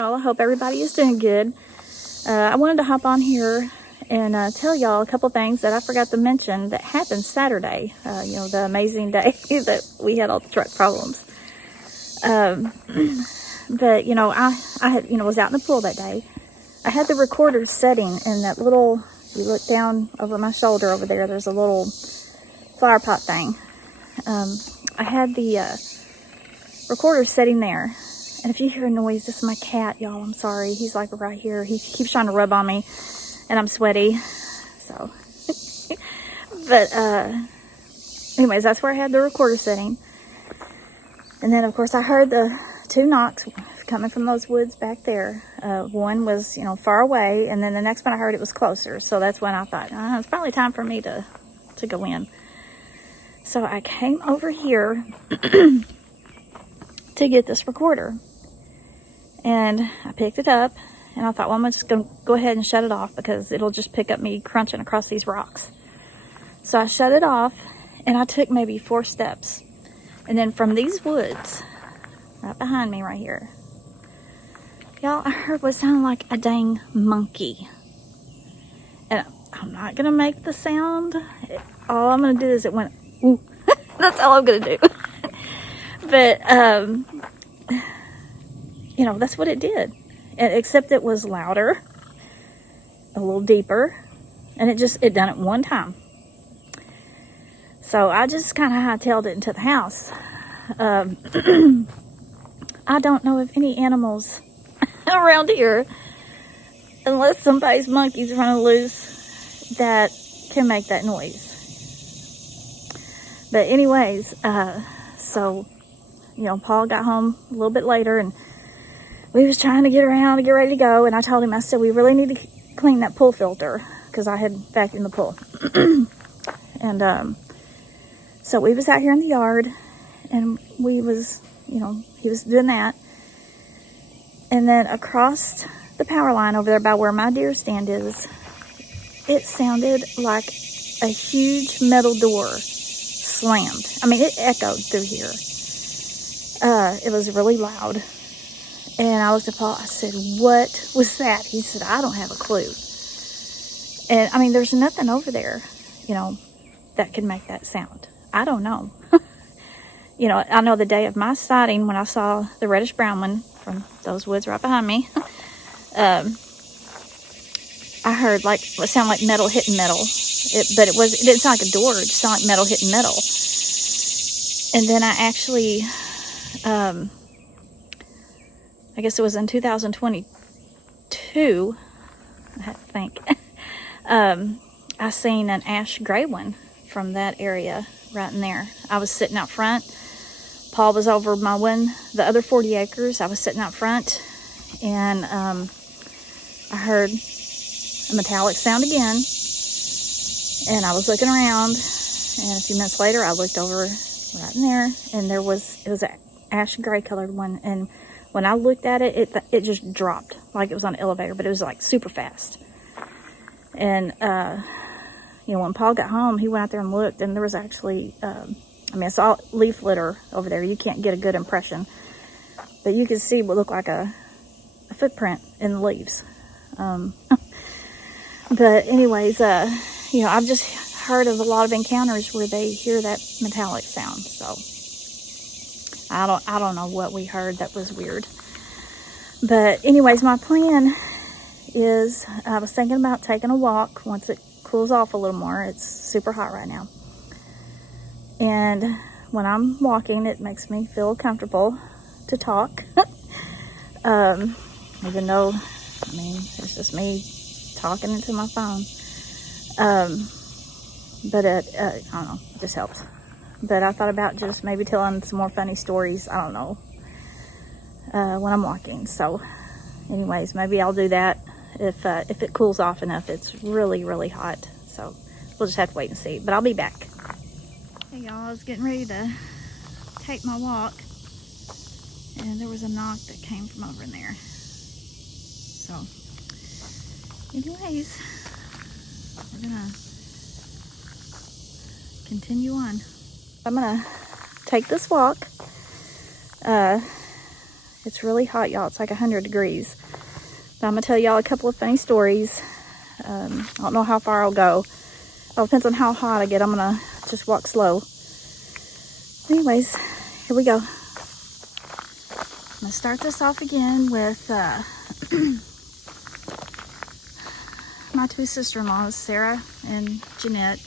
I hope everybody is doing good. I wanted to hop on here and tell y'all a couple things that I forgot to mention that happened Saturday. The amazing day that we had all the truck problems. But I had was out in the pool that day. I had the recorder setting in that little. You look down over my shoulder over there. There's a little flower pot thing. I had the recorder setting there. And if you hear a noise, this is my cat, y'all. I'm sorry. He's like right here. He keeps trying to rub on me, and I'm sweaty. So, but anyways, that's where I had the recorder setting. And then, of course, I heard the two knocks coming from those woods back there. One was, far away, and then the next one I heard it was closer. So that's when I thought, it's probably time for me to go in. So I came over here to get this recorder. And I picked it up, and I thought, well, I'm just going to go ahead and shut it off because it'll just pick up me crunching across these rocks. So I shut it off, and I took maybe 4 steps. And then from these woods, right behind me right here, y'all, I heard what sounded like a dang monkey. And I'm not going to make the sound. All I'm going to do is it went, ooh. That's all I'm going to do. But, that's what it did. Except it was louder, a little deeper, and it done it one time. So I just kind of hightailed it into the house. I don't know of any animals around here, unless somebody's monkey's running loose, that can make that noise. But anyways, so, Paul got home a little bit later, and we was trying to get around to get ready to go, and I told him, I said, we really need to clean that pool filter, because I had vacuumed the pool. And so we was out here in the yard, and we was, he was doing that. And then across the power line over there by where my deer stand is, it sounded like a huge metal door slammed. I mean, it echoed through here. It was really loud. And I looked at Paul, I said, what was that? He said, I don't have a clue. And I mean, there's nothing over there, that can make that sound. I don't know. I know the day of my sighting, when I saw the reddish brown one from those woods right behind me, I heard what sounded like metal hitting metal. But it didn't sound like a door. It just sounded like metal hitting metal. And then I actually, I guess it was in 2022, I have to think, I seen an ash gray one from that area right in there. I was sitting out front. Paul was over the other 40 acres. I was sitting out front, and I heard a metallic sound again, and I was looking around, and a few minutes later I looked over right in there, and it was an ash gray colored one, and when I looked at it, it just dropped like it was on an elevator, but it was super fast. And when Paul got home, he went out there and looked, and there was actually it's all leaf litter over there. You can't get a good impression, but you could see what looked like a footprint in the leaves. But anyways, I've just heard of a lot of encounters where they hear that metallic sound. So I don't know what we heard that was weird. But anyways, my plan is, I was thinking about taking a walk once it cools off a little more. It's super hot right now. And when I'm walking, it makes me feel comfortable to talk. Even though, it's just me talking into my phone. But I don't know, it just helps. But I thought about just maybe telling some more funny stories, I don't know, when I'm walking. So anyways, maybe I'll do that if it cools off enough. It's really, really hot. So we'll just have to wait and see. But I'll be back. Hey y'all, I was getting ready to take my walk, and there was a knock that came from over in there. So anyways, we're gonna continue on. I'm gonna take this walk. It's really hot, y'all. It's like 100 degrees. But I'm going to tell y'all a couple of funny stories. I don't know how far I'll go. It all depends on how hot I get. I'm going to just walk slow. Anyways, here we go. I'm going to start this off again with my two sister-in-laws, Sarah and Jeanette.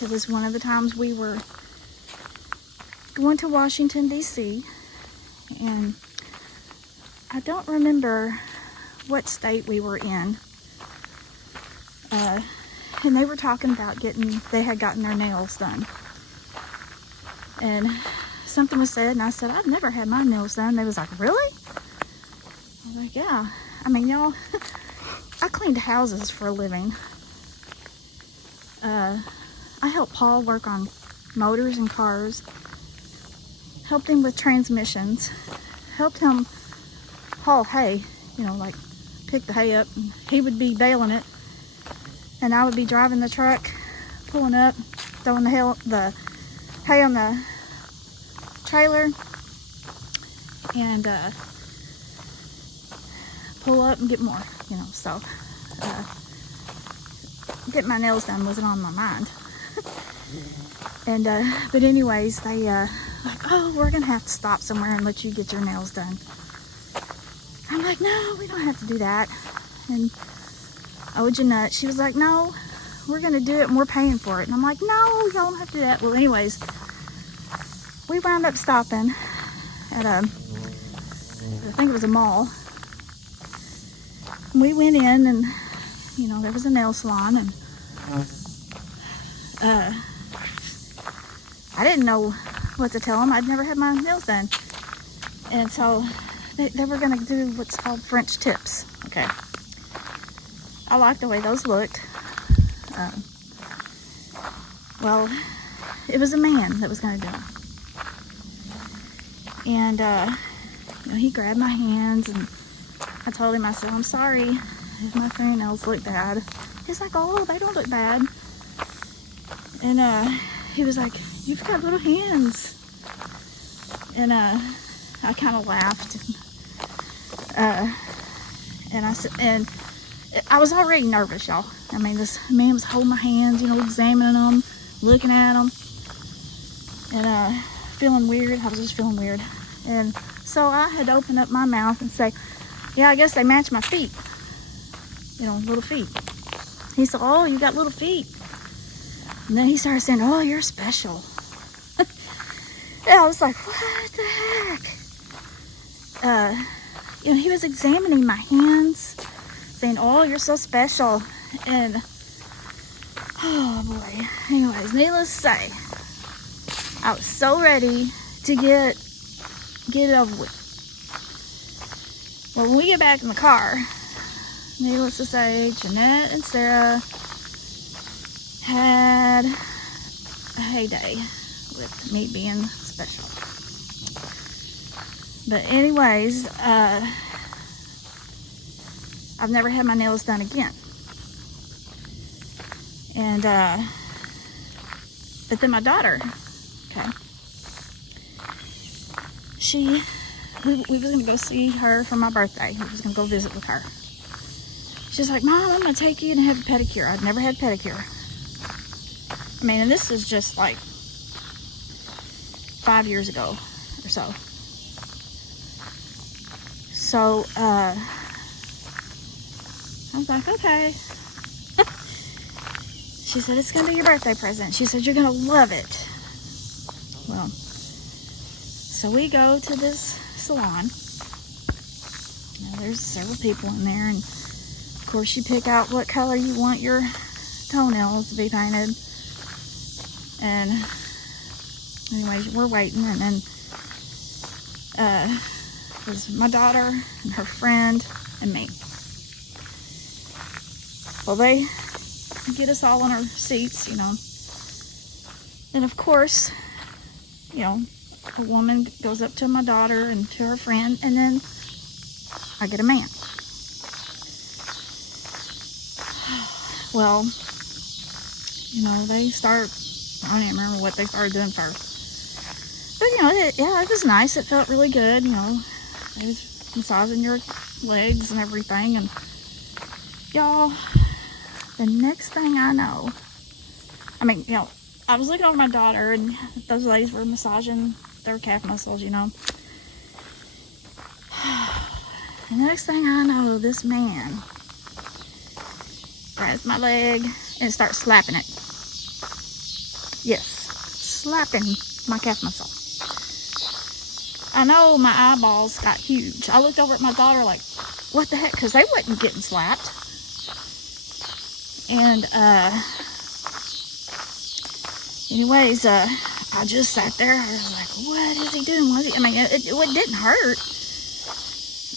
It was one of the times we were going to Washington, D.C., and I don't remember what state we were in. And they were talking about they had gotten their nails done. And something was said, and I said, I've never had my nails done. They was like, really? I was like, yeah. I mean, y'all, I cleaned houses for a living. I helped Paul work on motors and cars. Helped him with transmissions. Helped him haul hay, like pick the hay up. And he would be baling it. And I would be driving the truck, pulling up, throwing the hay on the trailer. And pull up and get more, so getting my nails done wasn't on my mind. And but anyways, they like, oh, we're gonna have to stop somewhere and let you get your nails done. I'm like, no, we don't have to do that. And Jeanette, she was like, no, we're gonna do it and we're paying for it. And I'm like, no, y'all don't have to do that. Well, anyways, we wound up stopping at I think it was a mall. We went in, and there was a nail salon, and I didn't know what to tell them. I'd never had my nails done, and so they were gonna do what's called French tips. Okay, I liked the way those looked. Well, it was a man that was gonna do them, and he grabbed my hands, and I told him, I said, I'm sorry if my fingernails look bad. He's like, oh, they don't look bad. And he was like, you've got little hands. And I kind of laughed. And I said, and I was already nervous, y'all. I mean, this man was holding my hands, examining them, looking at them, and feeling weird. I was just feeling weird. And so I had to open up my mouth and say, yeah, I guess they match my feet. Little feet. He said, oh, you got little feet. And then he started saying, oh, you're special. And I was like, what the heck? He was examining my hands, saying, oh, you're so special. And, oh, boy. Anyways, needless to say, I was so ready to get it over with. Well, when we get back in the car, needless to say, Jeanette and Sarah had a heyday with me being special. But anyways, I've never had my nails done again. And, but then my daughter, okay, we was going to go see her for my birthday. We was going to go visit with her. She's like, Mom, I'm going to take you and have a pedicure. I've never had pedicure. I mean, and this is just like 5 years ago or so. So, I was like, okay. She said, it's going to be your birthday present. She said, you're going to love it. Well, so we go to this salon. There's several people in there, and of course you pick out what color you want your toenails to be painted. And anyways, we're waiting, and then it was my daughter and her friend and me. Well, they get us all in our seats, and of course, a woman goes up to my daughter and to her friend, and then I get a man. Well, they start, I don't even remember what they started doing first. you know, it was nice. It felt really good, you know. It was massaging your legs and everything. And y'all, the next thing I know, I mean, you know, I was looking over my daughter, and those ladies were massaging their calf muscles, you know. And the next thing I know, this man grabs my leg and starts slapping it. Yes, slapping my calf muscle. I know my eyeballs got huge. I looked over at my daughter like, what the heck? Because they wasn't getting slapped. And anyways, I just sat there. I was like, what is he doing? What is he? I mean, it didn't hurt,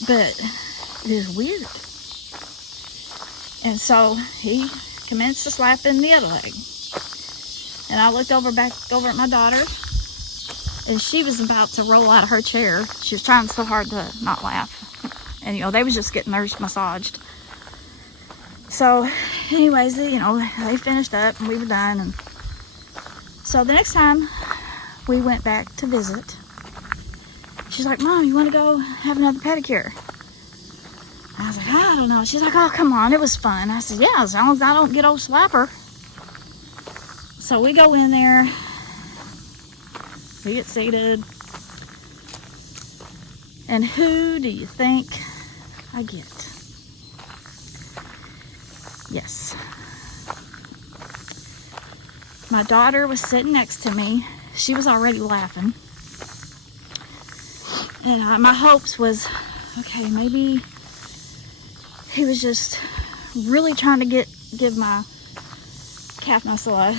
but it was weird. And so he commenced to slapping the other leg. And I looked back over at my daughter, and she was about to roll out of her chair. She was trying so hard to not laugh. And, you know, they was just getting theirs massaged. So, anyways, you know, they finished up and we were done. And so the next time we went back to visit, she's like, Mom, you want to go have another pedicure? I was like, I don't know. She's like, oh, come on, it was fun. I said, yeah, as long as I don't get old slapper. So we go in there, we get seated, and who do you think I get? Yes. My daughter was sitting next to me. She was already laughing. And my hopes was, okay, maybe he was just really trying to give my calf muscle a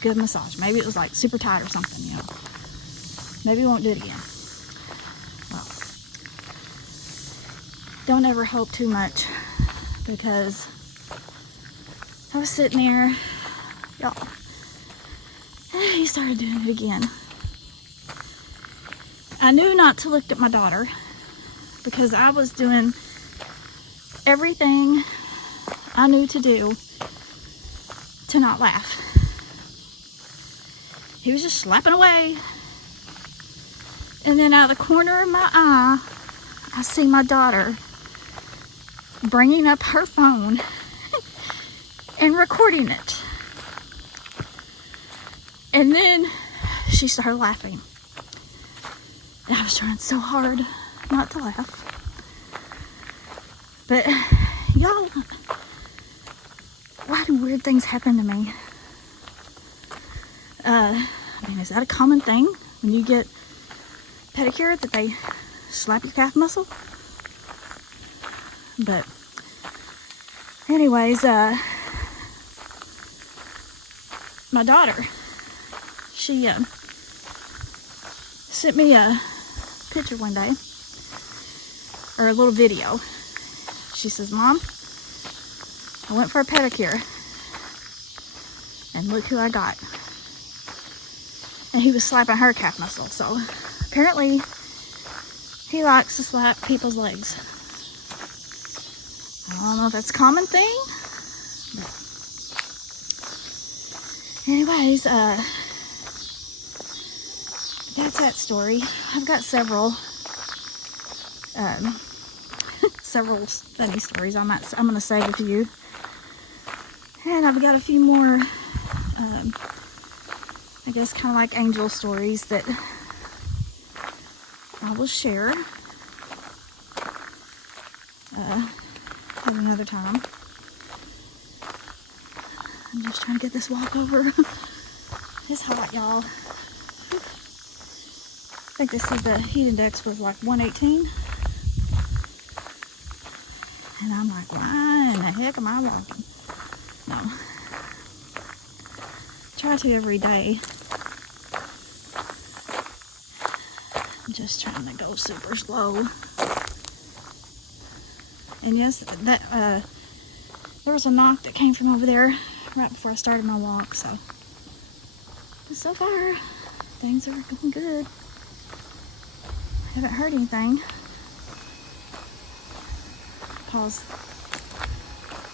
good massage. Maybe it was like super tight or something, you know. Maybe we won't do it again. Well, don't ever hope too much, because I was sitting there, y'all, and he started doing it again. I knew not to look at my daughter, because I was doing everything I knew to do to not laugh. He was just slapping away. And then out of the corner of my eye, I see my daughter bringing up her phone and recording it. And then she started laughing. And I was trying so hard not to laugh. But y'all, why do weird things happen to me? I mean, is that a common thing when you get pedicure, that they slap your calf muscle? But anyways, my daughter, she sent me a picture one day, or a little video. She says, Mom, I went for a pedicure, and look who I got. And he was slapping her calf muscle. So apparently he likes to slap people's legs. I don't know if that's a common thing, but anyways, that's that story. I've got several several funny stories I'm going to save it to you. And I've got a few more, I guess kind of like angel stories that I will share at another time. I'm just trying to get this walk over. It's hot, y'all. I think they said the heat index was like 118. And I'm like, why in the heck am I walking? No. Try to every day. I'm just trying to go super slow. And yes, that there was a knock that came from over there right before I started my walk, so so far things are going good. Haven't heard anything. Pause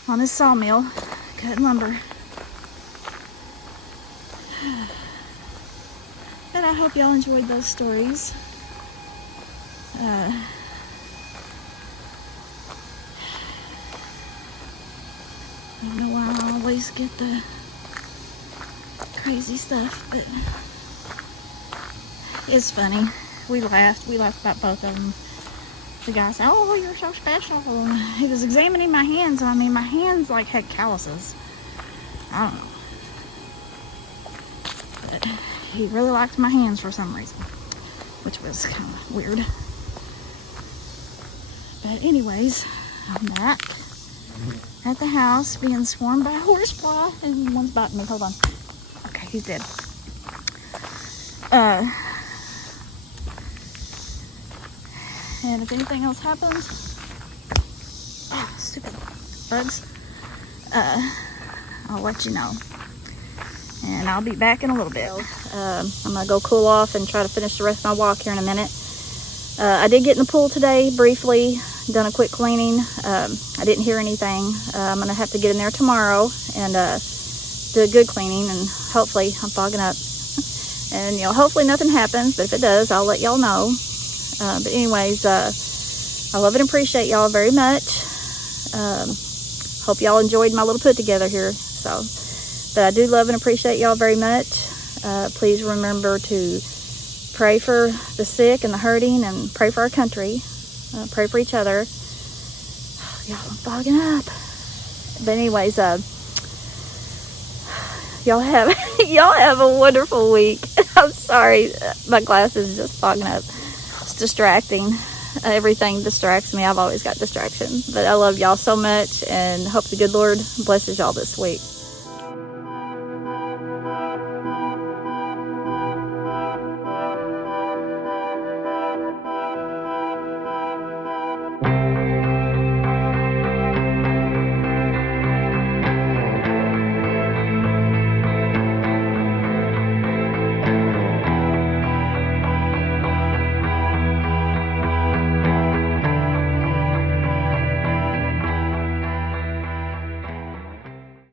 on this sawmill cutting lumber. But I I hope y'all enjoyed those stories. I don't know why I always get the crazy stuff, but it's funny. We laughed about both of them. The guy said, "Oh, you're so special." And he was examining my hands, and I mean, my hands like had calluses. I don't know. But he really liked my hands for some reason, which was kind of weird. But anyways, I'm back at the house being swarmed by a horsefly, and one's biting me. Hold on. Okay, he's dead. And if anything else happens, stupid bugs, I'll let you know. And I'll be back in a little bit. I'm gonna go cool off and try to finish the rest of my walk here in a minute. I did get in the pool today briefly, done a quick cleaning. I didn't hear anything. I'm gonna have to get in there tomorrow and do a good cleaning, and hopefully I'm fogging up. And hopefully nothing happens, but if it does, I'll let y'all know. But anyways, I love and appreciate y'all very much. Hope y'all enjoyed my little put together here. But I do love and appreciate y'all very much. Please remember to pray for the sick and the hurting, and pray for our country. Pray for each other. Y'all, I'm fogging up. But anyways, y'all have a wonderful week. I'm sorry, my glasses is just fogging up. It's distracting. Everything distracts me. I've always got distractions. But I love y'all so much, and hope the good Lord blesses y'all this week.